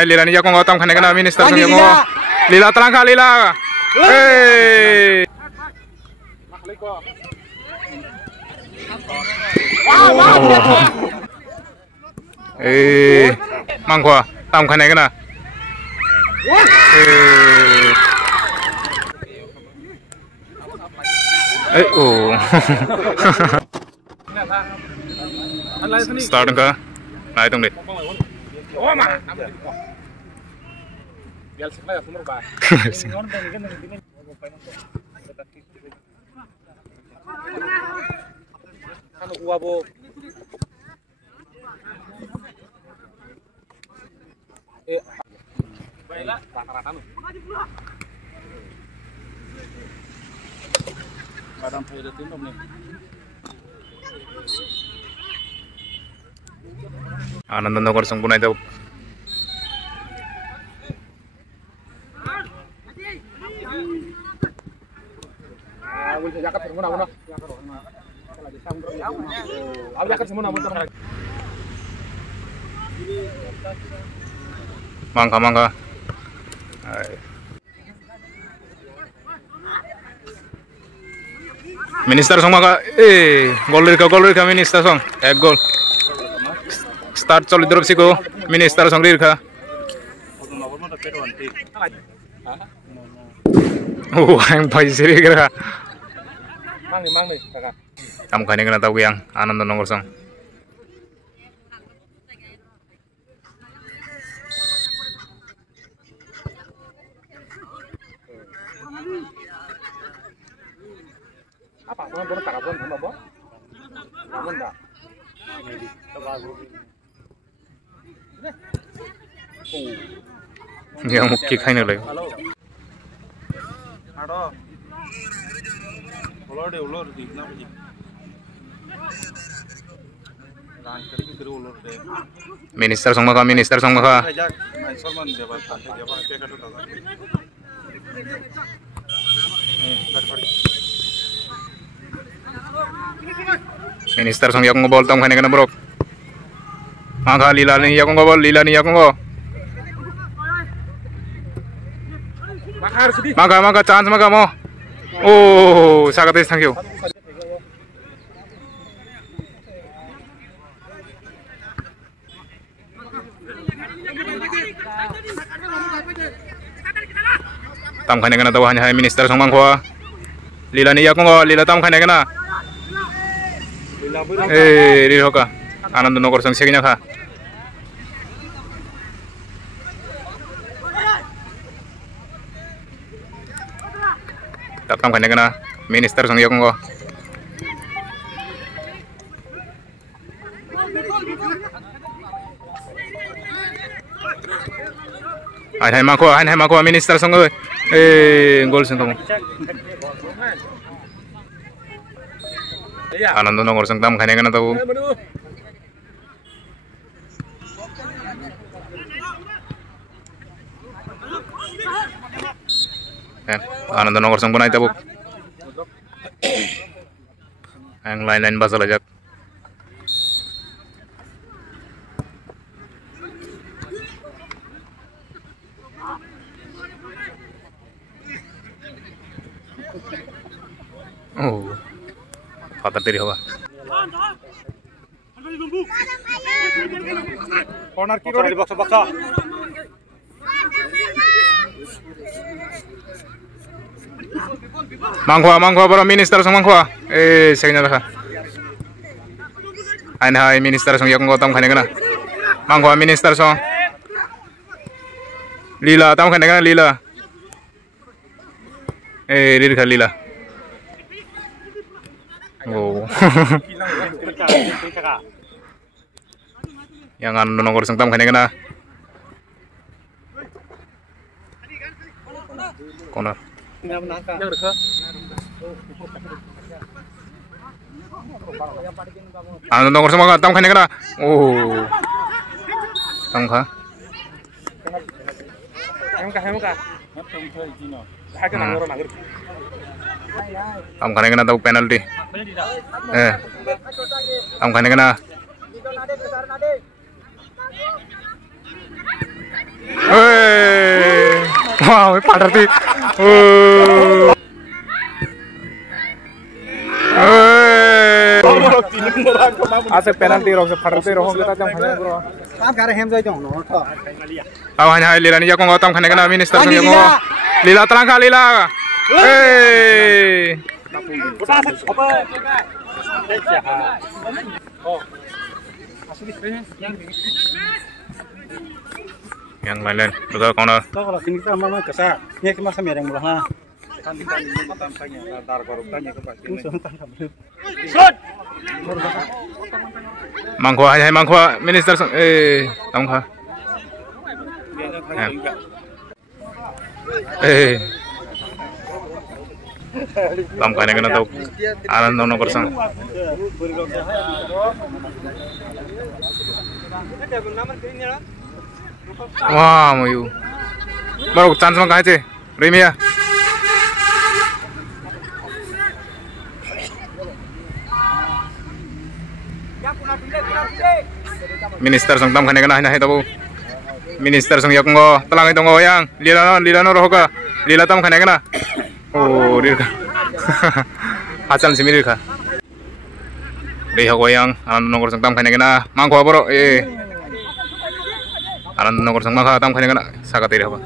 hai lila ni yakong tam khane kana minister song yakong lila terangka lila mangkwa tam khane kana start ka naik dong deh. Anand Nogor song punai tau. Mangka. Minister song maka, gol ka minister song, gol. Start solid drop siko, minister song ka. Yang pasti sih kira. Mang nih, kakak. Kamu kan yang tahu yang Anand Nogor song. Apa? Mau bono tak abon, mau bono? Abon tak? Yang mukti kain lagi. Minister song maka. Minister song yakong ngobol tam khane kana bro. Maka lila ni yakong ngobol, Maka chance maka mo. Oh, sagates thank you. Tam khane kana tawa hanya minister song mangkwa. Lila ni yakong lila tam khane kana. Ril hoka. Anand Nogor song seginya kha. Tam khane kana minister song yakong go. Hai mako minister song go. Gol song kamu. Anand Nogor song tam khane kana tahu. Anand Nogor song punai tabuk. Yang lain-lain basal aja. Oh, patah tiri hoga. Corner kiri di box. Mangkwa para minister song mangkwa. Seginya dah. Hai minister song yakong tam khane kana. Mangkwa minister song. Lila tam khane kana lila. Rir kha lila. Oh. Yang Anand Nogor song tam khane kana. Corner. Anand Nogor song tam khane kana. Oh. Tam kha. Tam khane kana tahu penalty. Tam khane kana. Wow, padarti. Asik penalti rok padarti rok kita jam khane bro. Tam kare hem jai jong no tho. Awan hai lila ni ya kong tam khane kana minister song ya kong. Lila terang kali lila. Yang lain-lain juga kono. Kalau kini kita mama kesa, nya ke masa mereng mulah ha. Tampaknya dar koruptanya ke pasti. Mangkwa hai mangkwa minister song tangkha. Tam kane kana tau anand nomor sang. Wah, moyu. Baru chance mang kahe Remia. Minister song tam kane kana hina tabu. Minister song yakngo talang itu ngoyang. Lila no rohoka. Lila tam kane kana. Oh, dirka. Hasan si mirka. Liha goyang anand nomor song tam kane kana. Mangko bro anand nomor sang mangka tam khane kana sakate re haba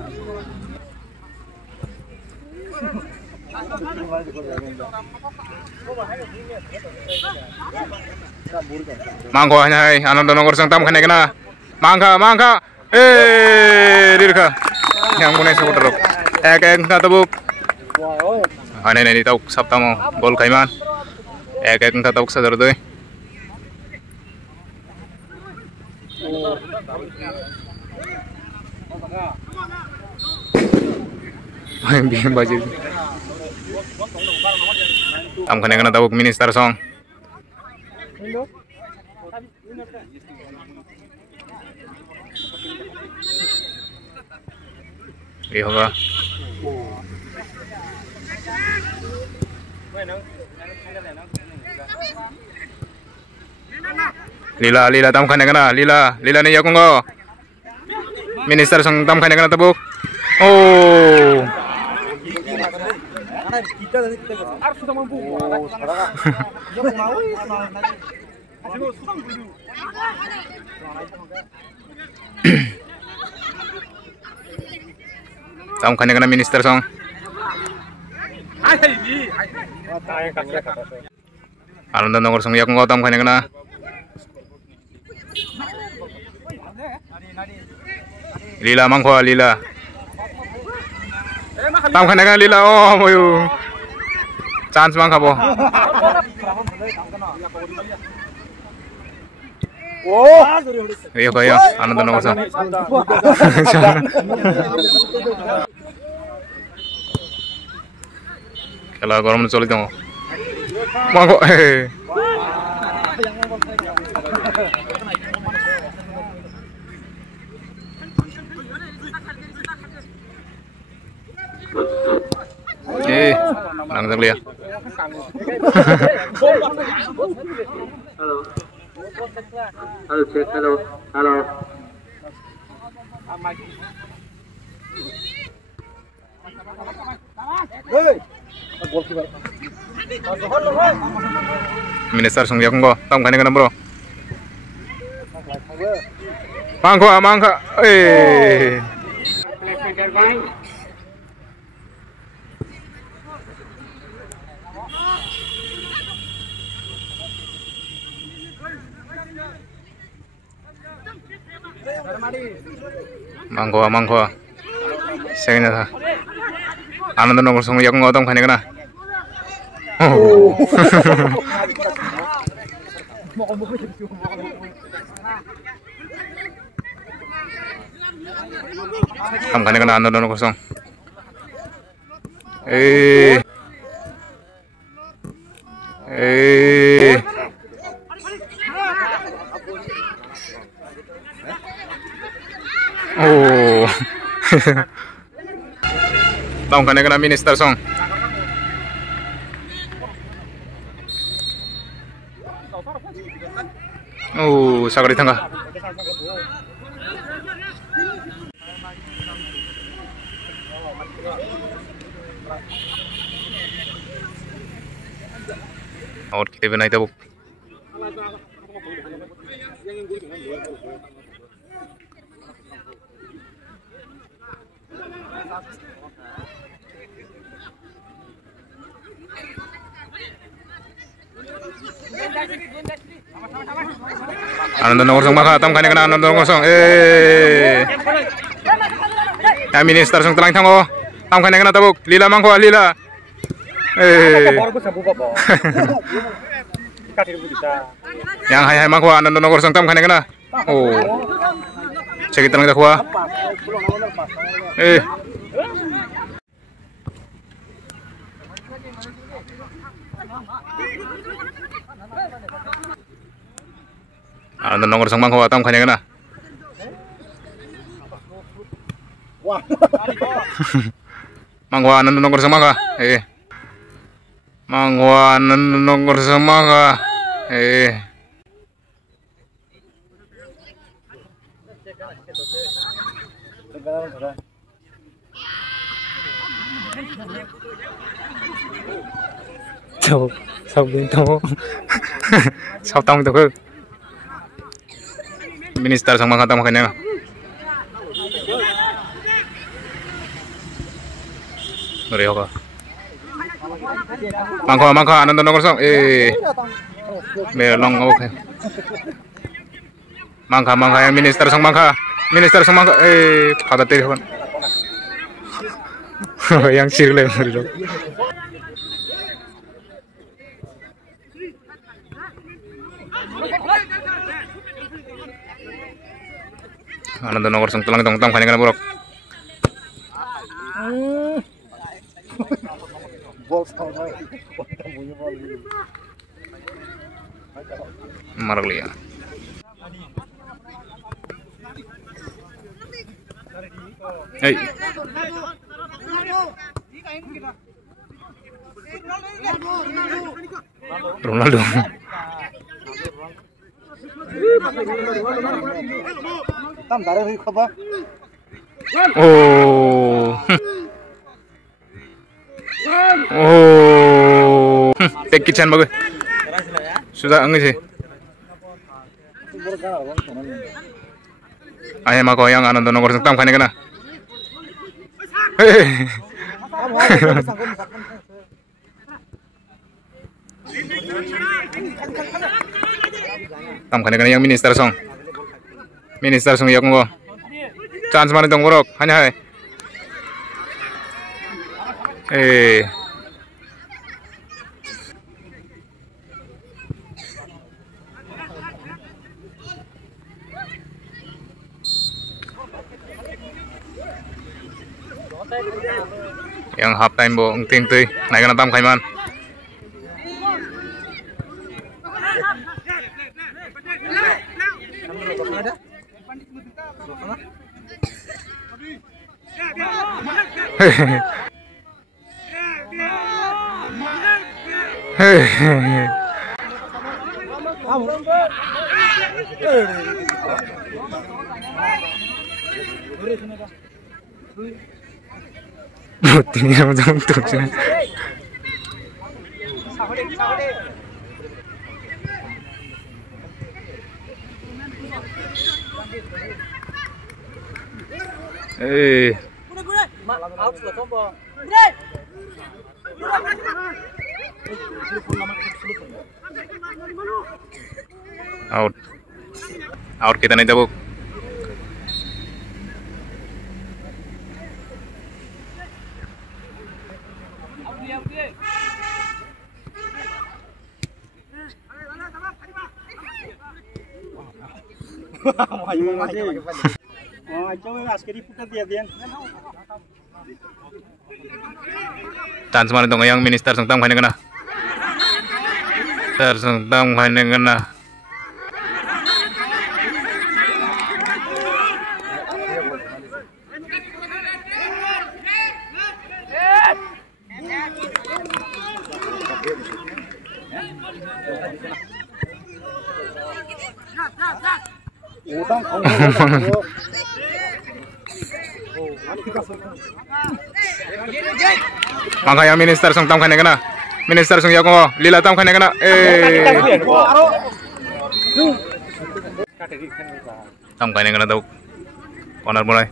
mangko hai anand nomor sang tam khane kana mangka dirka yang munai supporter ek na tabuk ane ne tau saptamo gol kaiman ek na tabuk sadar doy bikin baju. Tam khane kana tabuk minister song. Ini hoga. Lila tam khane kana lila ni yakungo. Minister song tam khane kana tabuk. Oh. Tam khane kana minister song. Anand nomor song yakung tam khane kana. Lila mangkwa lila. Tam khane kana lila oh moyu. Chance mang khabo. Oh. Iyo kayo anand nomor song. Kela gorom choli dong. Mangko langsung lihat. Halo cek halo. Minister song yakung ko tam khane kana bro. Mangka mangko segini dah anand nomor song yakung ko tam khane kana tam khane kana anand nomor song oh. Tam khane kana minister song. Oh, sagari tangga. Out kita benai tabuk. Ananda nomor song maka tam kane kana ananda nomor song ya minister song telang thango tam kane kana tabuk lila mangko lila yang hai hai mangko ananda nomor song tam kane kana oh cek telang dakwa ananda nomor song mangko tam kane kana mangko ananda nomor song maka mangko ananda nomor song maka Sao sao bên đó sao tông được minister sang mga tama kanya Nuri ako mangka ananda nomor song melong okay mangka yang minister sang mangka pada telepon yang sirle murido ananda nomor song tulang tong tam kanya kana buruk maraglia hey Ronaldo tam darah hui khaba tek kitchen bagus sudah angin sih ayam aku yang ananda nomor tam kane kana tam kane kana yang minister song yak ngo chance mane dong borok hanya hai yang half time bo ting tui naik kana tam kaiman ini sama untuk sini. Out kita nih tabuk. Chance mana dong yang minister sengtam kane kana tersengtam kane kana Mangka yang minister song tam khane kana. Minister song yakongo lila tam khane kana. Tam khane kana tau. Corner mulai.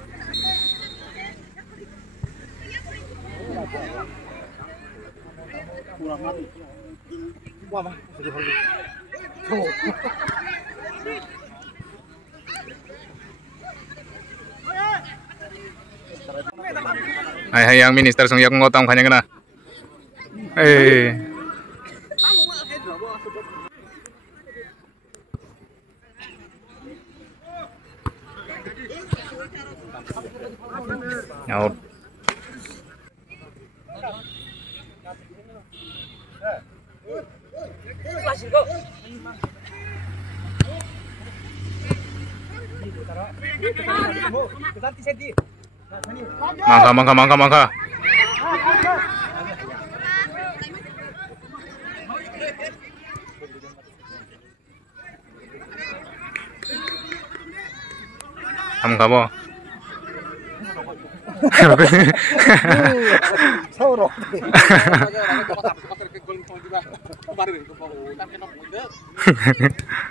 Hai yang minister song yakongo tam khane kana. Out. Mangka. Kamu. 서울로.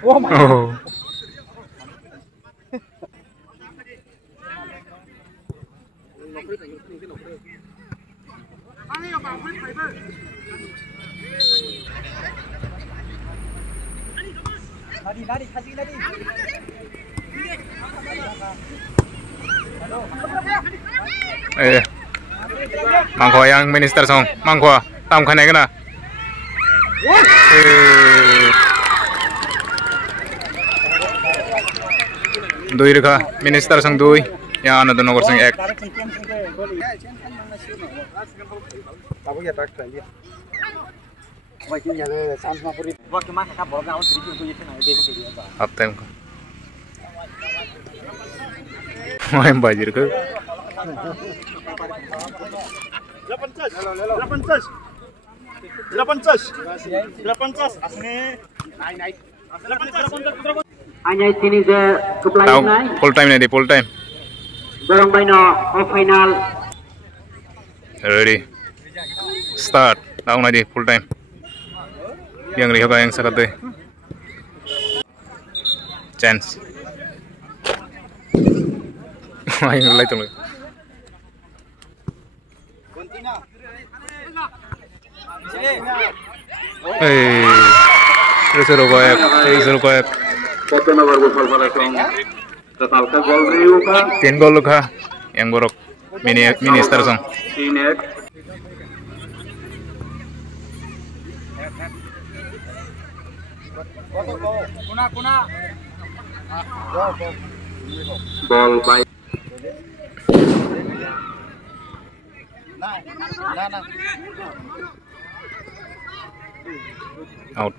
Oh. 나리 가지. Mangko yang minister song, mangko tam khane kana. Dui rekha minister song dui, yang Anandanagar song ek. Up time ko. Main bajir ke? 18 asli. Hanya sini je kepelayan naik. Full time nih, full time. Dorong baino final. Ready. Start. Tahu nanti full time. Yang lihat yang sakat deh. Chance. Main mulai tuh. Seru kayak. Satu nomor gol Palesong. Total ke gol Rio ka. 3 gol kah? Yang borok minister song. Sinek. Ball by. Out.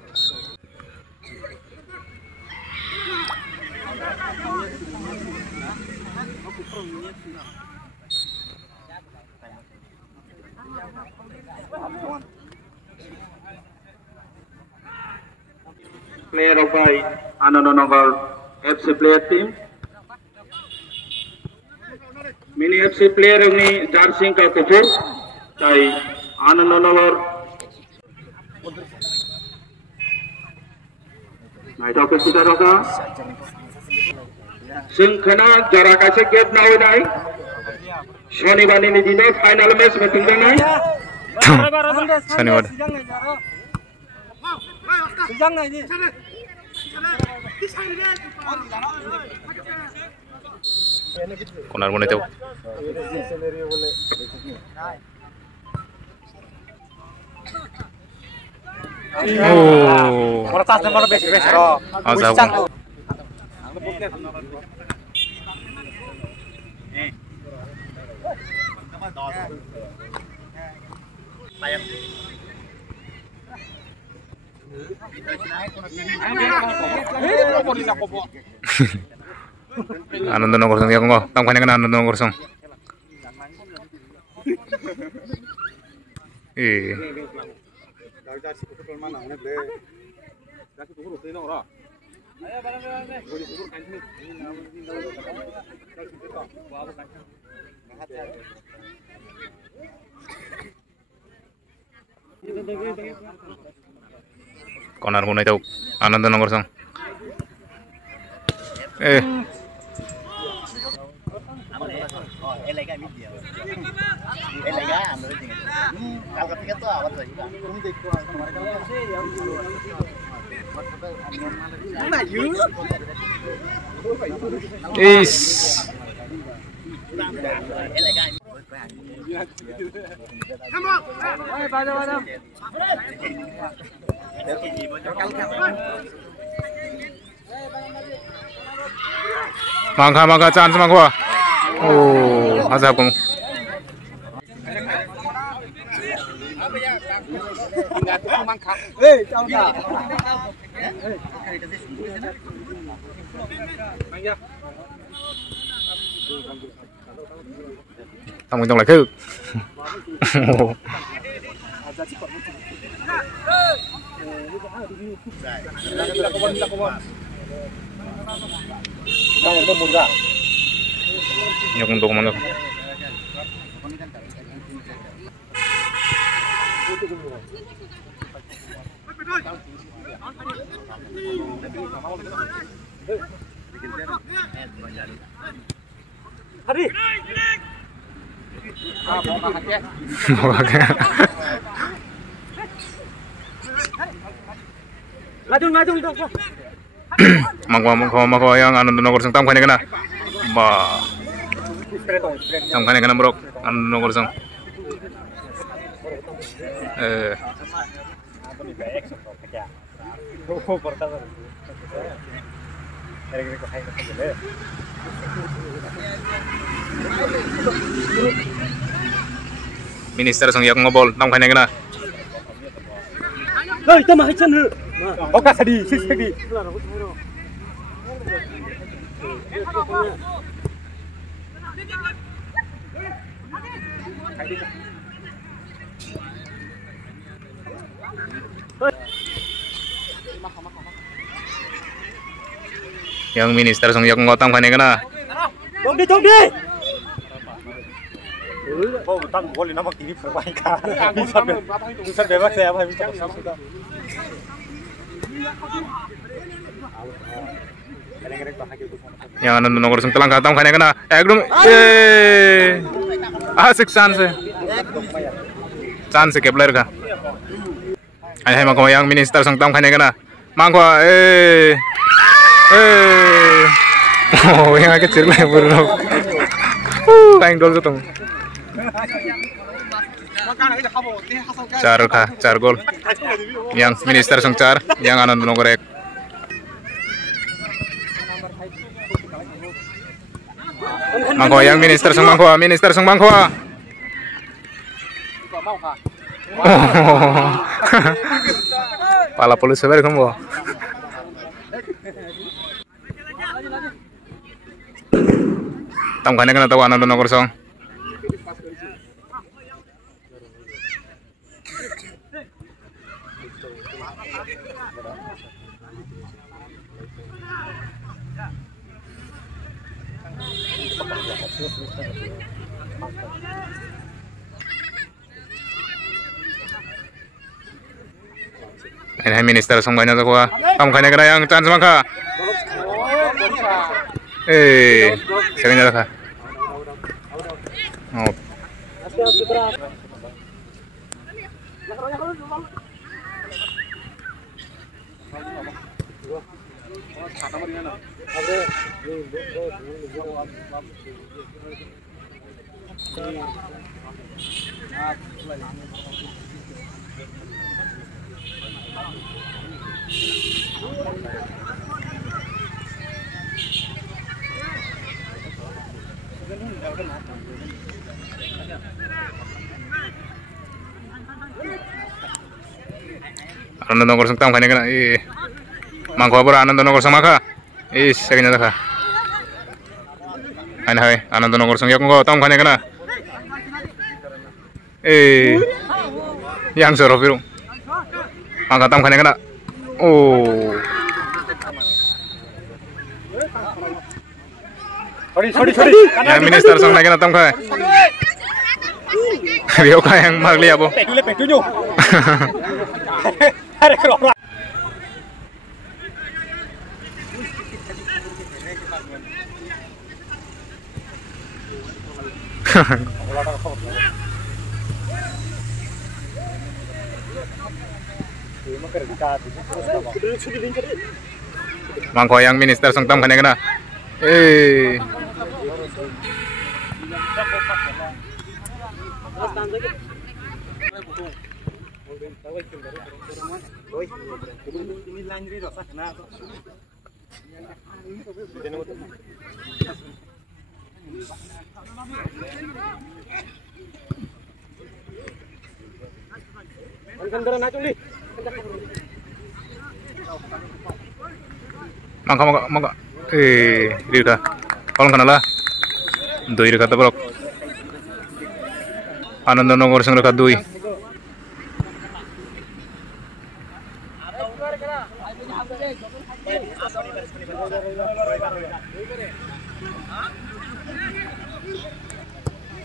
Player of by Anandanagar FC player team. Mini FC player ini Jarsing ka kupur. Tai Anandanagar. Nah, itu kita roka. Sengkana jarak kasih gap nawi nai. Shanibar ini dina final match bertunggang nai. Shanibar. Konar mana itu? Oh. Anandanagar song yakongo tam khane kana Anandanagar song. Corner hunai tau Anandanagar sang. Mangka chance mangko. Oh, azab kamu. Tông tông lại cứ. Nhok untuk mana? Hari. Ngajung dong. Mangko yang Anandanagar sang tam kena. Ba. Tam kena bro. Anandanagar sang. Minister sang yak ngobol tam kena. Hei, tama hai chan. Oka sadi, sadi. Yang minister sang yak ngotam kena. Jongdi. Oh, tang boleh nama kiri perbaika. Bisa bebas saya apa bisa. Yang Anandanagar sang telang katam kena. Ekdom. Asik chance ke player ka. Hai mangko yang minister sang tam kena. Mangko Oh, yang kecil lah bro. Kain gol ketemu. Char gol. Yang minister sang char, yang Anandanagar ek. Mangko yang minister sang mangko. Pala polisi sebar kamu. Tam kena tahu Anandanagar sang. Ini minister sang banyak tu kuah. Tam kena yang chance mangka. Sekanya dah. Oh. Anandanagar sang tam kena. Mangko apa Anandanagar sang maka. Sekanya dah. Hai Anandanagar sang yak ngo tam kena. Yang soro biru. Mangka tam kena. Oh. Sorry. Yang minister song naik natam kah? Rio kah yang magli abo? Petu nyo. Ada keluar. Mangko yang minister song tam kena. Mangka. Dirka. Kolong kanala. Doi dirka tabrok. Ananda nongor sang dirka doi.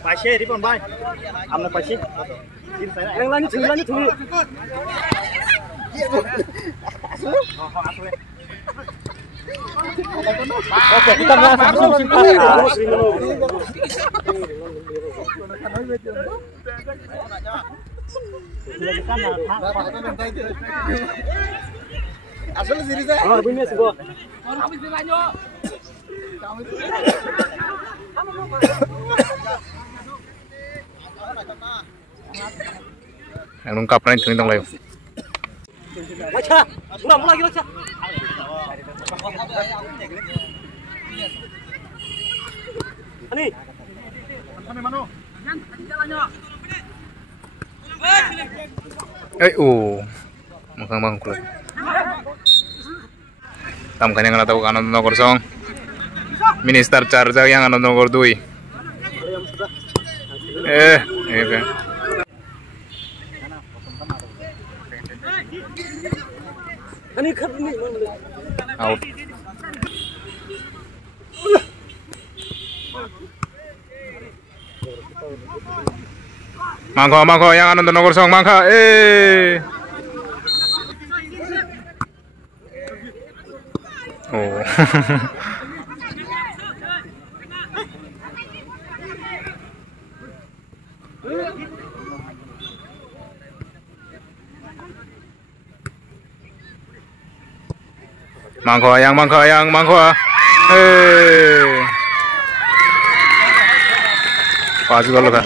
Pasir, di pon bay. Amna pasir. Yang lanjut tuli. Oke, kita langsung asal sini saya. Oh, punya sebuah. Habis lanjut. Yang lengkap lain tentang layu. Baca, ulang lagi baca. Ani. Sampai mana? Makang kulit. Tam kanya nga tahu kanan nomor kosong. Minister Charja yang kanan nomor 2. Okay. Ani kat ni Out. Mangko yang kanan nomor kosong mangka. Oh. Mangko yang. Pas gol ka.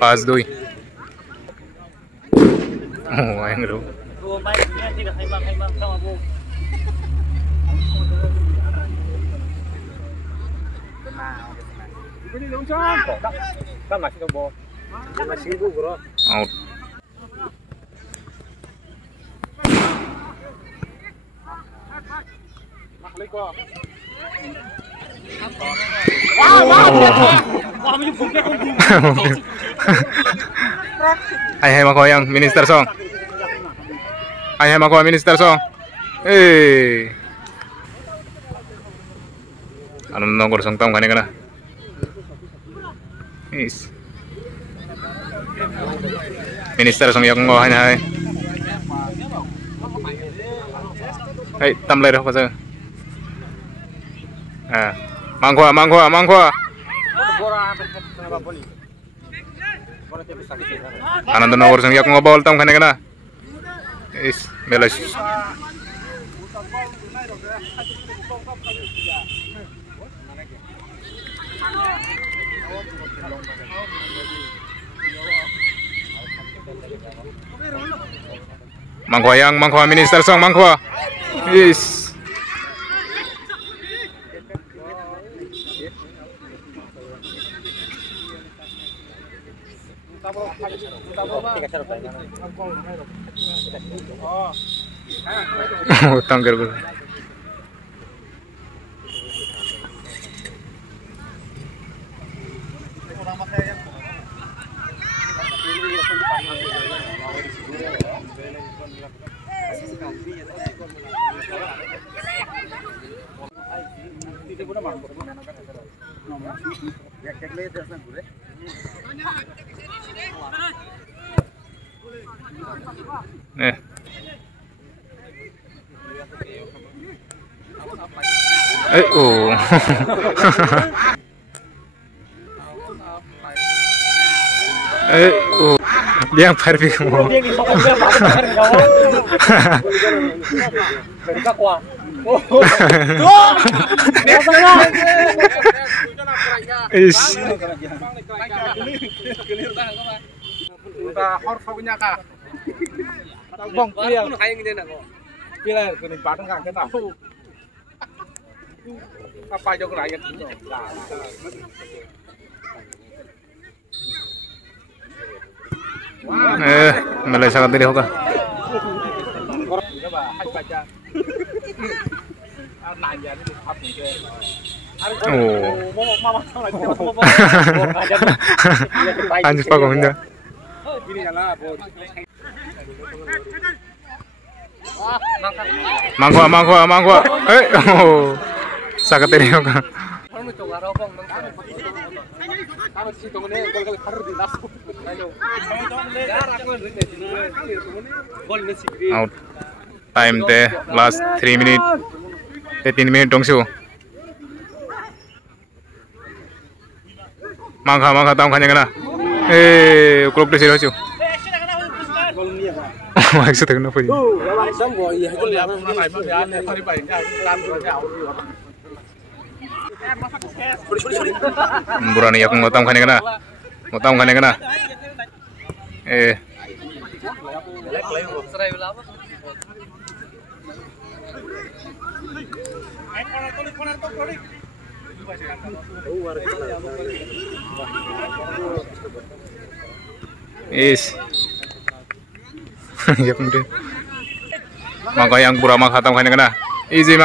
Pas doi. Oh, ayang ro. Out. Hai makoyang minister song. Hai makoyang minister song. Ano nongor song tam kana. Is. Minister song yang ngo hai. Hai tam lai ro pa sa. Mangkwa. Anand nomor sang yak ngobol tam kana. Is belas. Mangkwa minister song mangkwa. Is. Utang gerbu. Oh. Oh. Dia yang perfect mo. Is. Bong clear. Clear kuning pateng kan kita. Apa jo krai kan. Malay sangat tadi hoka. Oh. Anjir pa kung hindi. Mangkwa. Oh. Sakit tadi hoka. Out. Time teh last 3 minute. 3 minute dong siu. Mangka tahu kan yang kena. Klub di sini siu. Maksud aku apa ini? Burani aku mau tahu kan yang kena. Is. Ya kemudian. Maka yang pura maka tahu kan yang kena. Easy.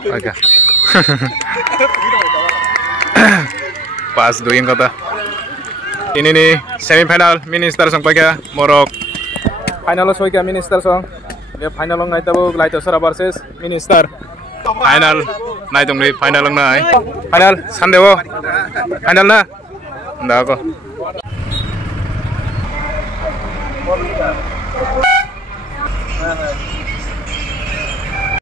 Agak. Pas doing kata. Ini nih semifinal Minister Song pakai Morok. Final soi ke Minister Song. Dia final ngai tabu Laitosara versus Minister. Final nai tong ni final ngai. Final Sandewo. Final na. Ndak ko.